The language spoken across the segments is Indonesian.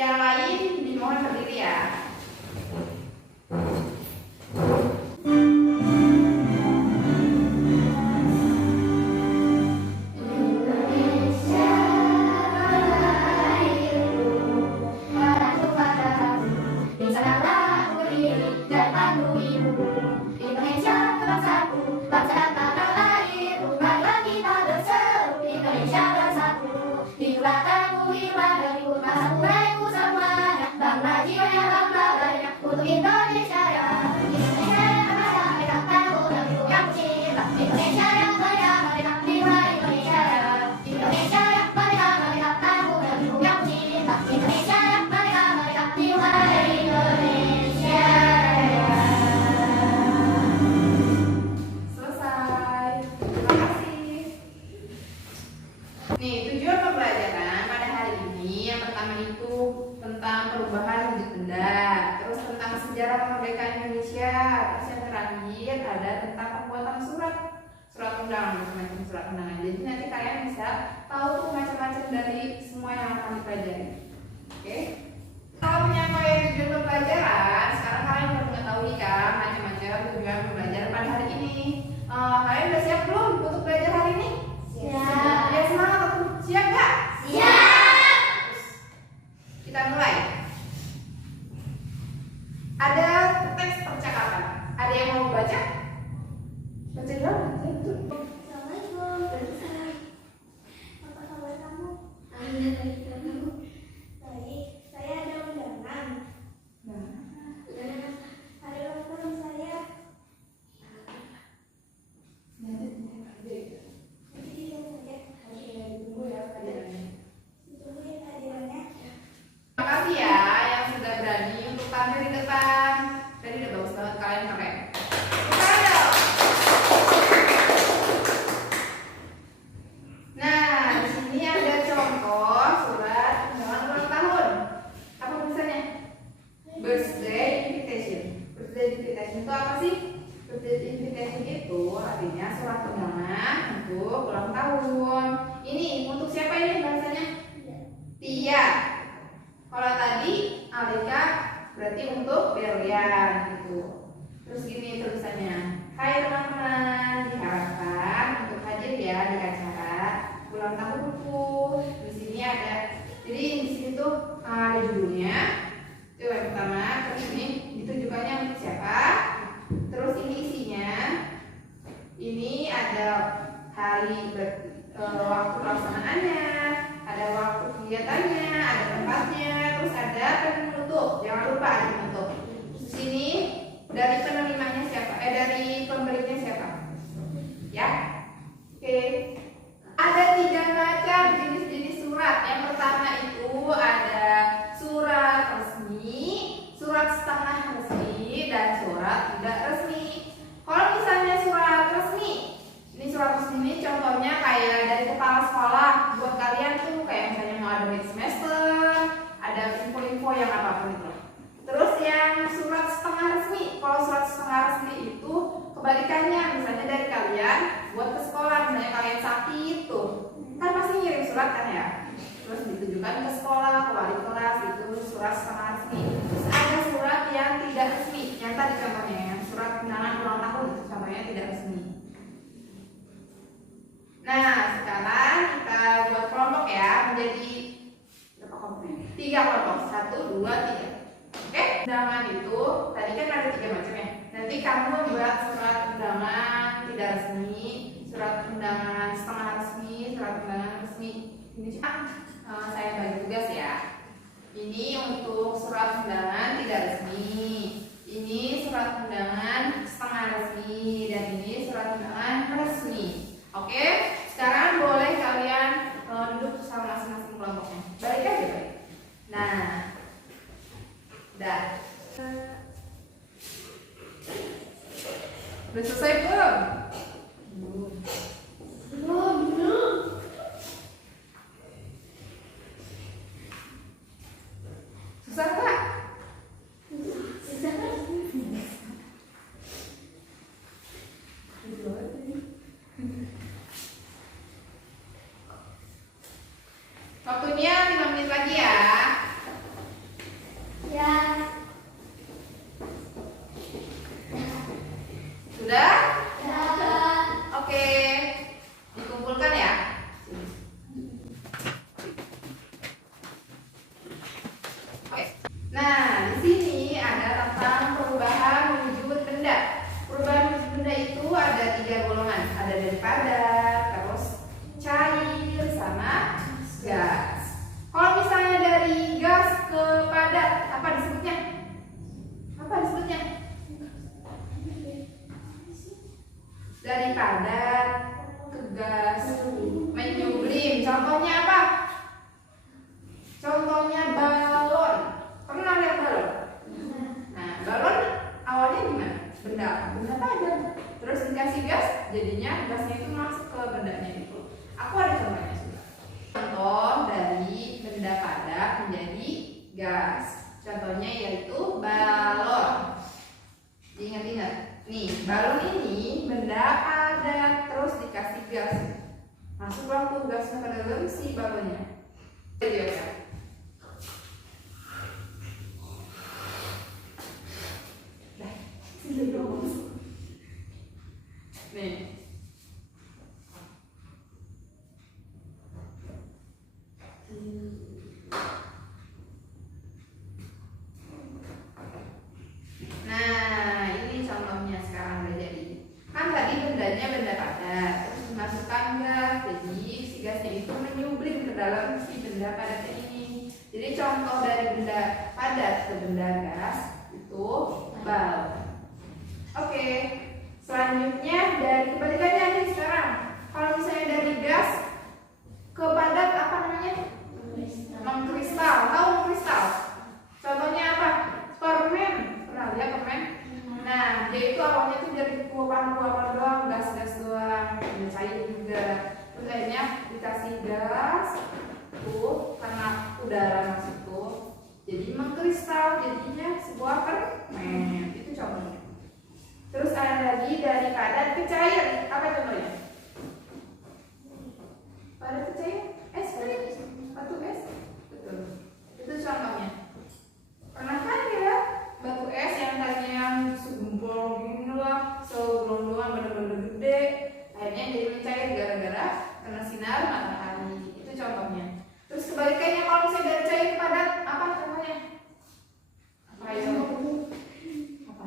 Yang lain dimohon berdiri ya. Nih, tujuan pembelajaran pada hari ini yang pertama itu tentang perubahan wujud benda, terus tentang sejarah kemerdekaan Indonesia, terus yang terakhir ada tentang pembuatan surat undangan, macam-macam surat undangan. Jadi nanti kalian bisa tahu tuh macam-macam dari semua yang akan dipelajari. Oke? Kalau penyampaian tujuan pembelajaran, sekarang kalian udah mengetahui kan macam-macam tujuan pembelajaran pada hari ini. Kalian udah siap belum untuk belajar hari ini? Siap. Ya semangat. Siap gak? Siap. Kita mulai. Ada teks percakapan. Ada yang mau baca? Baca dulu. Assalamualaikum. Waalaikumsalam. Apa kabar kamu? Alhamdulillah, kamu? Baik. Saya ada undangan. Undangan hari ulang tahun saya. Terima kasih ya yang sudah berani untuk tampil di depan. Tadi udah bagus banget, kalian keren. Bukan dong. Nah, di sini ada contoh surat undangan ulang tahun. Apa tulisannya? Birthday invitation. Birthday invitation itu apa sih? Birthday invitation itu artinya surat undangan untuk ulang tahun. Ini untuk siapa ini bahasanya? Tia. Kalau tadi Alika berarti untuk Berlian gitu. Terus gini tulisannya. Hai teman-teman, diharapkan untuk hadir ya di acara ulang tahunku. Di sini ada. Jadi di sini tuh ada judulnya. Itu yang pertama. Terus ini ditujukannya untuk siapa? Terus ini isinya. Ini ada hari waktu pelaksanaannya, ada waktu kegiatannya, ada tempatnya, terus ada penutup. Jangan lupa ada penutup. Di sini dari penerimanya siapa? Dari pemberinya siapa? Ya, oke. Ada 3 macam jenis-jenis surat. Yang pertama itu ada surat resmi, surat setengah resmi, dan surat tidak resmi. Kalau misalnya surat resmi, ini surat resmi ini contohnya kayak dari kepala sekolah buat kalian tuh kayak misalnya mau ada mid semester, ada info-info yang apapun itu. Terus yang surat setengah resmi, kalau surat setengah resmi itu kebalikannya, misalnya dari kalian buat ke sekolah, misalnya kalian sakit tuh, kan pasti ngirim surat kan ya. Terus ditujukan ke sekolah, ke wali kelas, itu surat setengah resmi. Terus ada surat yang tidak resmi, yang tadi contohnya yang surat undangan ulang tahun itu contohnya tidak resmi. Nah, sekarang kita buat kelompok ya, menjadi berapa kelompok? 3 kelompok, 1, 2, 3. Oke, undangan itu tadi kan ada 3 macam ya. Nanti kamu buat surat undangan tidak resmi, surat undangan setengah resmi, surat undangan resmi. Ini saya bagi tugas ya. Ini untuk surat undangan tidak resmi, ini surat undangan setengah resmi, dan ini surat undangan resmi. Oke, sekarang boleh kalian duduk sama masing-masing kelompoknya. Balik aja, balik. Nah, udah. Udah selesai belum? Belum. Susah Kak? Susah kan? Waktunya 5 menit lagi ya. Nah, di sini ada tentang perubahan wujud benda. Perubahan wujud benda itu ada 3 golongan. Ada dari padat, terus cair, sama gas. Kalau misalnya dari gas ke padat, apa disebutnya? Apa disebutnya? Dari padat ke gas, menyublim. Contohnya apa? Contohnya balon. Pernah lihat balon? Nah, balon awalnya gimana? Benda padat. Terus dikasih gas, jadinya gasnya itu masuk ke bendanya itu. Aku ada contohnya juga. Contoh dari benda padat menjadi gas. Contohnya yaitu balon. Ingat-ingat. Nih, balon ini benda padat terus dikasih gas. Masuklah tuh gasnya ke dalam si balonnya. Jadi ya. Nih. Nah, ini contohnya sekarang udah jadi. Kan tadi bendanya benda padat, terus dimasukkan gas, jadi si gasnya itu menyublim ke dalam si benda padatnya ini. Jadi contoh dari benda padat ke benda gas itu balon. Oke, selanjutnya dari kebalikannya nih sekarang. Kalau misalnya dari gas ke padat apa namanya? Mengkristal. Tahu mengkristal? Contohnya apa? Permen. Pernah lihat permen? Nah, dia itu awalnya tuh dari uapan doang, gas-gas doang, ada cair juga. Terus akhirnya dikasih gas, tuh karena udara masuk tuh, jadi mengkristal, jadinya sebuah permen. Itu contohnya. Terus ada lagi dari padat ke cair. Apa contohnya? Padat ke cair? Es krim, batu es. Betul. Itu contohnya. Pernah kan ya batu es yang tadinya yang segumpal gini lah, segelondongan bener-bener gede, akhirnya jadi mencair gara-gara kena sinar matahari. Itu contohnya. Terus kebalikannya kalau misalnya dari cair ke padat, apa contohnya? Apa ya? Apa?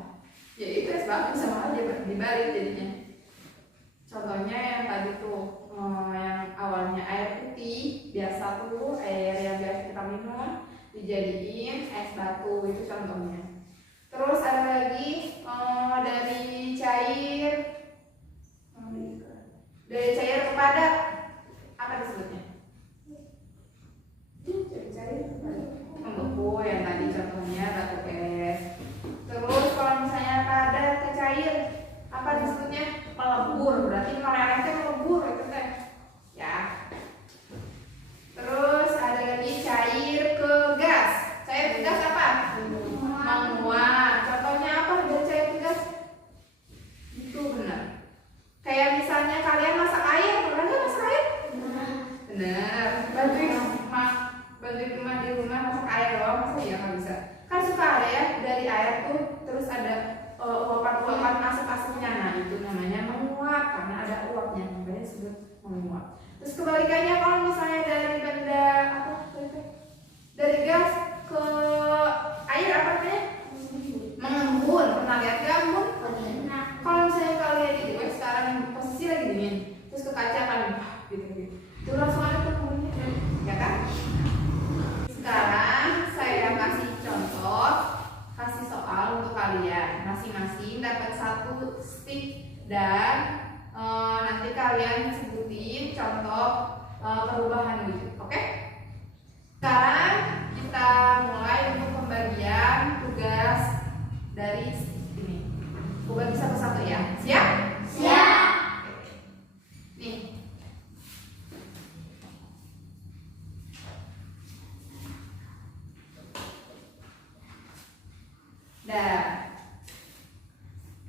Ya itu es batu sama aja dibalik jadinya. Contohnya yang tadi tuh yang awalnya air putih biasa tuh, air yang biasa kita minum dijadiin es batu, itu contohnya. Terus ada lagi dari cair ke padat, apa disebutnya? Dari cair ke padat membeku, yang tadi contohnya batu es. Terus kalau misalnya padat ke cair, apa disebutnya? Melebur. Berarti melelehnya melebur itu teh. Ya. Terus ada lagi cair ke gas. Cair ke gas apa? Menguap. Contohnya apa dari cair ke gas? Itu benar. Kayak misalnya kalian masak air, pernah nggak masak air? Benar. Bantuin rumah di rumah masak air loh, masa iya nggak bisa? Kan suka ada ya dari air tuh, terus ada uapan asap-asapnya. Nah itu namanya menguap karena ada uapnya, makanya disebut menguap. Terus kebalikannya kalau misalnya dari benda apa? Dari gas ke air apa namanya? Mengembun. Pernah lihat gak embun? Kalau misalnya kalian itu sekarang posisi lagi dingin, terus ke kaca kan gitu. Itu langsung ada penghuninya, ya kan? Sekarang saya kasih contoh, kasih soal untuk kalian. Masing-masing dapat 1 stick dan nanti kalian sebutin contoh perubahan wujud. Oke? Sekarang kita mulai untuk pembagian tugas dari ini. Aku bagi satu-satu ya. Siap? Siap. Nih. Dah.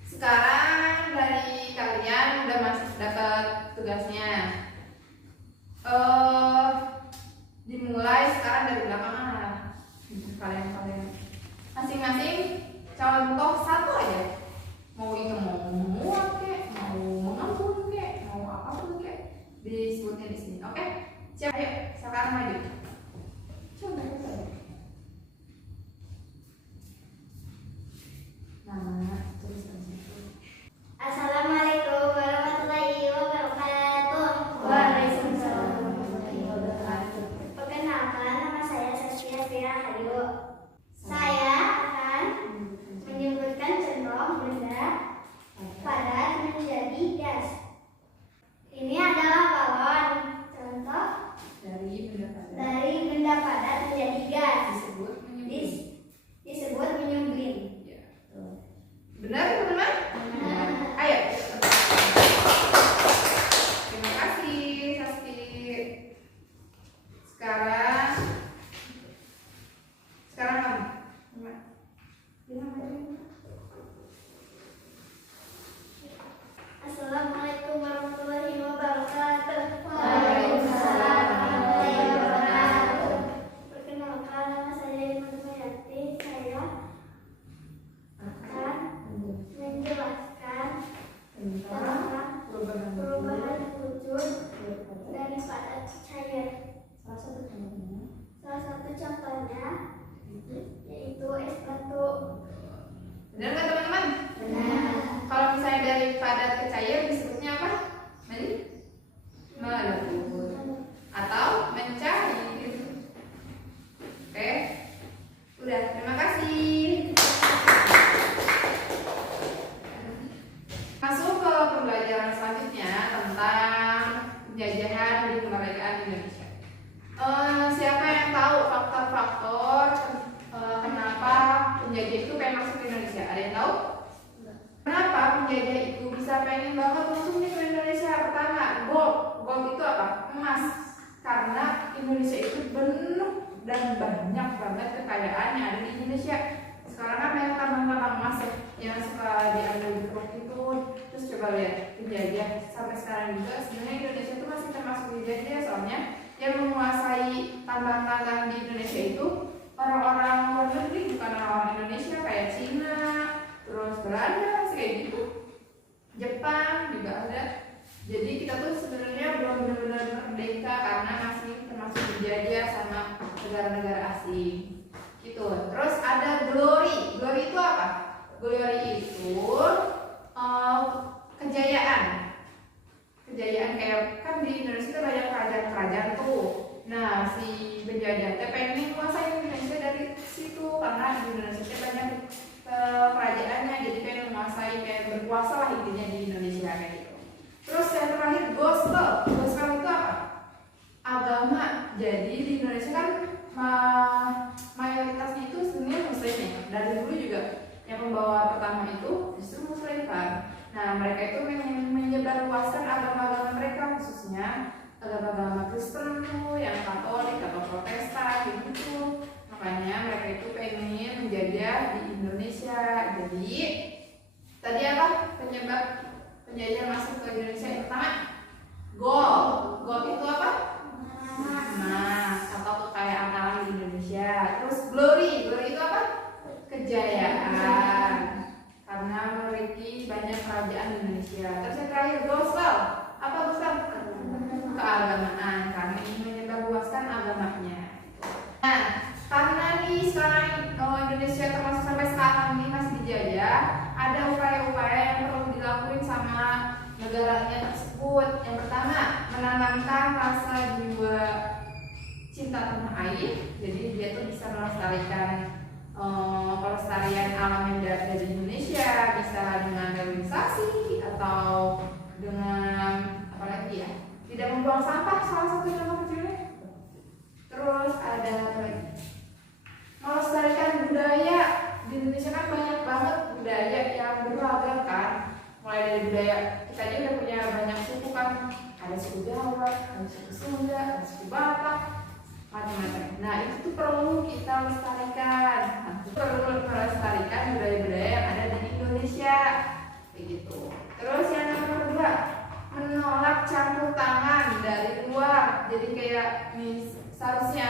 Sekarang dari kalian udah dapat tugasnya. Dimulai sekarang dari belakang kalian masing-masing contoh 1 aja. Mau itu mau menguap kek, mau mengembun kek, mau apapun kek, disebutin di sini. Oke? Siap? Ayo sekarang maju. Coba. Indonesia. Sekarang kan banyak tambang-tambang emas yang suka diambil di Kruk itu. Terus coba lihat penjajah sampai sekarang juga sebenarnya Indonesia itu masih termasuk dijajah, soalnya yang menguasai tambang-tambang di Indonesia itu orang-orang luar negeri, bukan orang-orang Indonesia, kayak Cina, terus Belanda, kayak gitu. Jepang juga ada. Jadi kita tuh sebenarnya belum benar-benar merdeka karena masih termasuk dijajah sama negara-negara asing. Gitu. Terus ada glory. Glory itu apa? Glory itu kejayaan. Kejayaan kayak kan di Indonesia banyak kerajaan-kerajaan tuh. Nah, si penjajah teh pengen menguasai Indonesia dari situ karena di Indonesia banyak kerajaannya, jadi pengen menguasai, kayak berkuasa lah intinya di Indonesia kayak gitu. Terus yang terakhir gospel. Gospel itu apa? Agama. Jadi di Indonesia kan mayoritasnya itu sebenarnya Muslim ya. Dari dulu juga yang pembawa pertama itu justru Muslim kan. Nah, mereka itu menyebarluaskan agama-agama mereka, khususnya agama-agama Kristen tuh, yang Katolik atau Protestan gitu. Makanya mereka itu pengen menjajah di Indonesia. Jadi tadi apa penyebab penjajah masuk ke Indonesia? Yang pertama, gold itu apa? Emas atau kekayaan alam di Indonesia. Terus glory itu apa? Kejayaan, karena memiliki banyak kerajaan di Indonesia. Terus yang terakhir, gospel. Apa gospel? Keagamaan, karena ingin menyebarluaskan agamanya. Nah, karena nih sekarang Indonesia termasuk sampai sekarang ini masih dijajah, ada upaya-upaya yang perlu dilakuin sama negaranya tersebut. Yang pertama, menanamkan rasa jiwa cinta tanah air. Jadi dia tuh bisa melestarikan pelestarian alam yang ada di Indonesia, bisa dengan rehabilitasi atau dengan apa lagi ya? Tidak membuang sampah, salah satu contoh kecilnya. Terus ada apa lagi? Melestarikan budaya. Di Indonesia kan banyak banget budaya yang beragam kan. Mulai dari budaya kita aja udah punya banyak suku kan. Ada suku Jawa, ada suku Sunda, ada suku Batak, macam-macam. Nah, itu tuh perlu kita lestarikan. Nah, perlu melestarikan budaya-budaya yang ada di Indonesia. Begitu. Terus yang nomor kedua, menolak campur tangan dari luar. Jadi kayak seharusnya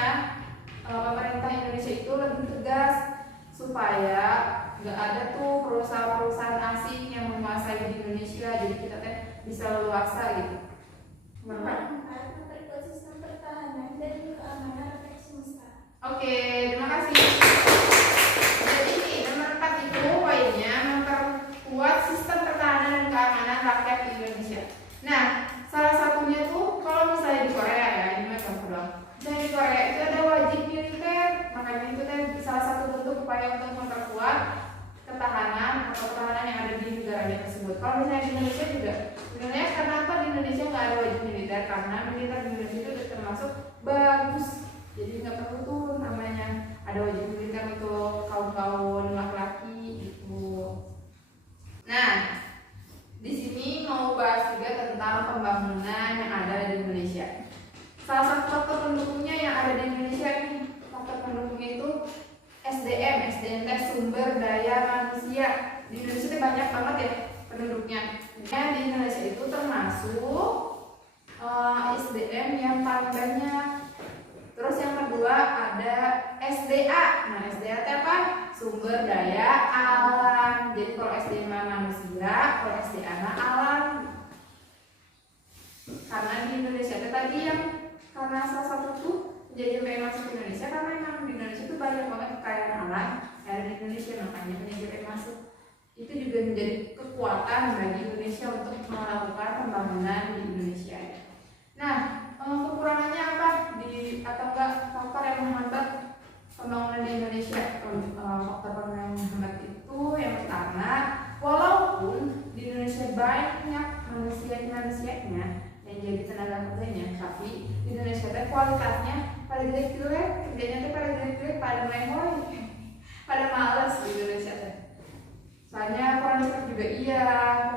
pemerintah Indonesia itu lebih tegas supaya nggak ada tuh perusahaan-perusahaan asing yang menguasai di Indonesia. Jadi kita bisa leluasa gitu. Memperkuat sistem pertahanan dan keamanan rakyat semesta. Oke, terima kasih. Jadi ini nomor 4 itu poinnya memperkuat sistem pertahanan dan keamanan rakyat di Indonesia. Nah, salah satunya tuh kalau misalnya di Korea ya, ini mah contoh doang. Misalnya di Korea itu ada wajib militer, makanya itu kan salah satu bentuk upaya untuk memperkuat ketahanan atau pertahanan yang ada di negaranya tersebut. Kalau misalnya di Indonesia juga, sebenarnya kenapa di Indonesia nggak ada wajib militer? Karena militer di Indonesia itu udah termasuk bagus, jadi nggak perlu tuh namanya ada wajib militer untuk kaum laki-laki gitu. Nah, di sini mau bahas juga tentang pembangunan yang ada di Indonesia. Salah satu faktor pendukungnya yang ada di Indonesia ini, faktor pendukungnya itu SDM teh sumber daya manusia. Di Indonesia itu banyak banget ya penduduknya. Dan di Indonesia itu termasuk SDM yang paling banyak. Terus yang kedua ada SDA. Nah, SDA itu apa? Sumber daya alam. Jadi kalau SDM manusia, kalau SDA alam. Karena di Indonesia itu tadi yang karena salah satu tuh jadi pengen masuk ke Indonesia karena memang di Indonesia itu banyak banget kekayaan alam yang ada di Indonesia, makanya pengen masuk. Itu juga menjadi kekuatan bagi Indonesia untuk melakukan pembangunan di Indonesia. Nah, kekurangannya apa atau enggak faktor yang menghambat pembangunan di Indonesia? Faktor pembangunan yang menghambat itu yang pertama, walaupun di Indonesia banyak manusianya yang jadi tenaga kerjanya, tapi di Indonesia teh kualitasnya pada jelek-jelek, kerjanya tuh pada jelek-jelek, pada melehoi, pada malas di Indonesia teh. Soalnya kurang cepat juga iya,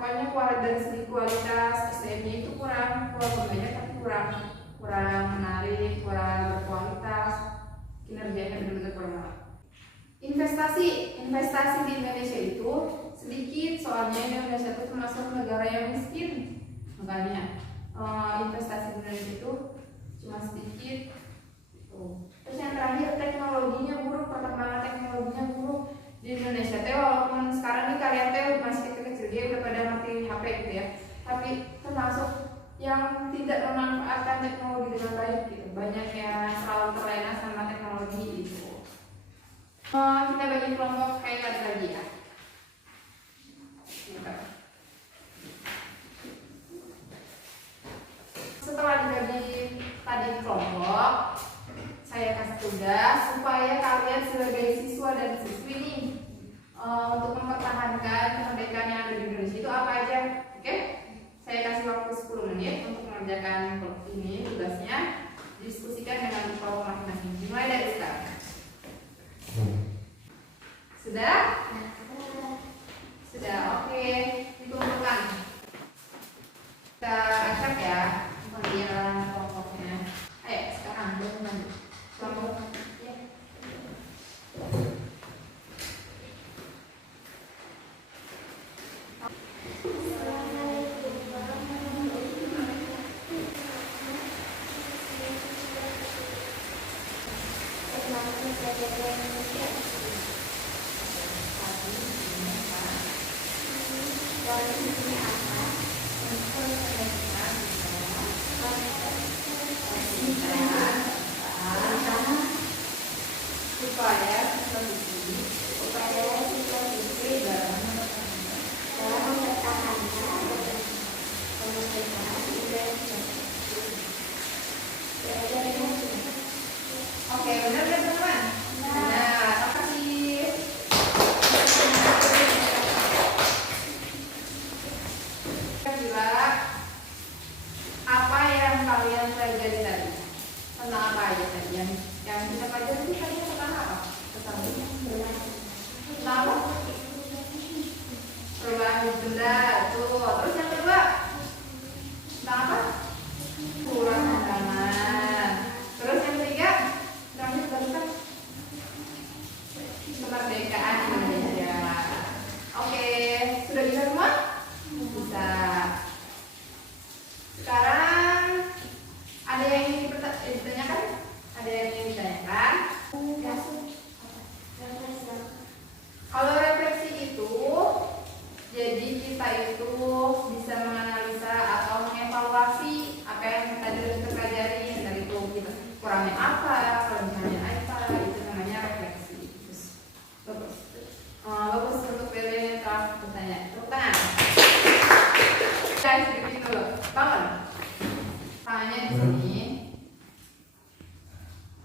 pokoknya dari segi kualitas SDM-nya itu kurang banyak tapi kurang menarik, kurang berkualitas, kinerjanya benar-benar kurang. investasi di Indonesia itu sedikit, soalnya Indonesia itu termasuk negara yang miskin, makanya investasi di Indonesia itu cuma sedikit. Terus yang terakhir, teknologinya buruk, perkembangan teknologinya buruk di Indonesia. Walaupun sekarang nih kalian masih kecil-kecil, dia udah pada ngerti HP gitu ya, tapi termasuk yang tidak memanfaatkan teknologi dengan baik gitu. Banyak yang selalu terlena sama teknologi itu. Kita bagi kelompok kayak tadi lagi ya. Setelah dibagi tadi kelompok, saya kasih tugas supaya kalian sebagai siswa dan siswi ini untuk mempertahankan kemerdekaan yang ada di Indonesia itu apa aja, oke? Saya kasih waktu 10 menit untuk mengerjakan ini tugasnya. Diskusikan dengan kelompok masing-masing. Dimulai dari sekarang. Sudah? Sudah, oke. Dikumpulkan. Kita acak ya pembagian kelompoknya. Ayo sekarang teman-teman. Kelompok ya. Oke, benar teman-teman. Nah, makasih. Kira apa yang kalian pelajari tadi? Tentang apa aja tadi? Yang kita pelajari itu tadi tentang apa? Tentang apa? Perubahan benda. Tuh. Terus yang kedua tentang apa? Kurang tangan. Terus yang ketiga terakhir tentang kemerdekaan Indonesia. Oke, sudah bisa semua? Bisa. Sekarang ada yang ingin ditanyakan? Ada yang ingin ditanyakan? Kalau refleksi itu, jadi kita itu bisa menganalisa atau mengevaluasi apa yang tadi kita pelajari. Dari itu kita kurangnya apa, kelebihannya apa, itu namanya refleksi. Bagus. Bagus untuk kalian yang telah bertanya. Tepuk tangan. Guys, sedikit dulu. Bangun. Tangannya di sini.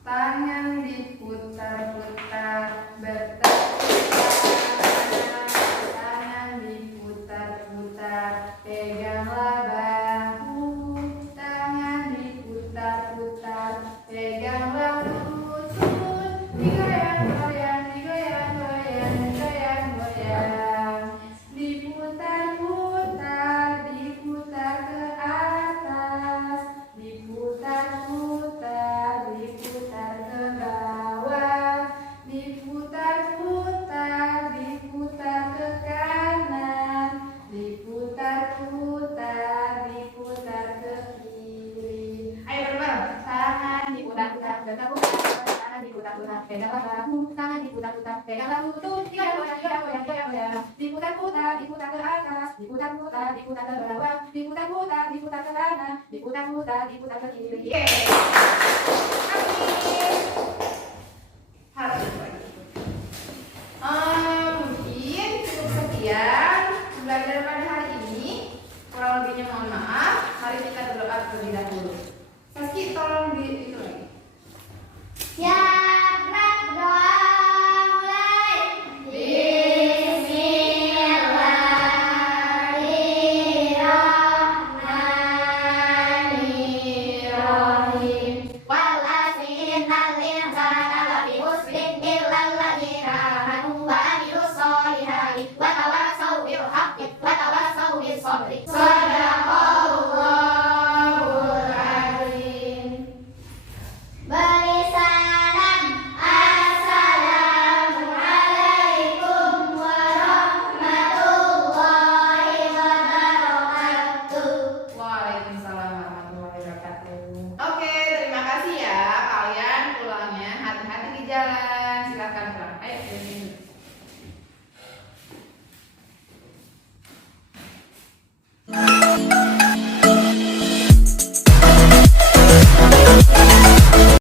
Tangan diputar-putar, tangan diputar-putar, peganglah bahu. Tangan diputar-putar, peganglah lutut. Digoyang-goyang, digoyang-goyang, digoyang-goyang. Diputar-putar, diputar ke atas, diputar-putar, diputar ke bawah, diputar-putar, diputar ke kanan, diputar-putar, diputar ke kiri. Ayo bareng-bareng. Tangan diputar-putar, tangan diputar-putar, peganglah bahu. Tangan diputar-putar, peganglah lutut. Digoyang-goyang, digoyang-goyang. Diputar-putar, diputar ke atas, diputar-putar, diputar ke bawah, diputar-putar, diputar ke kanan, diputar-putar, diputar ke kiri. Habis. Harus lagi.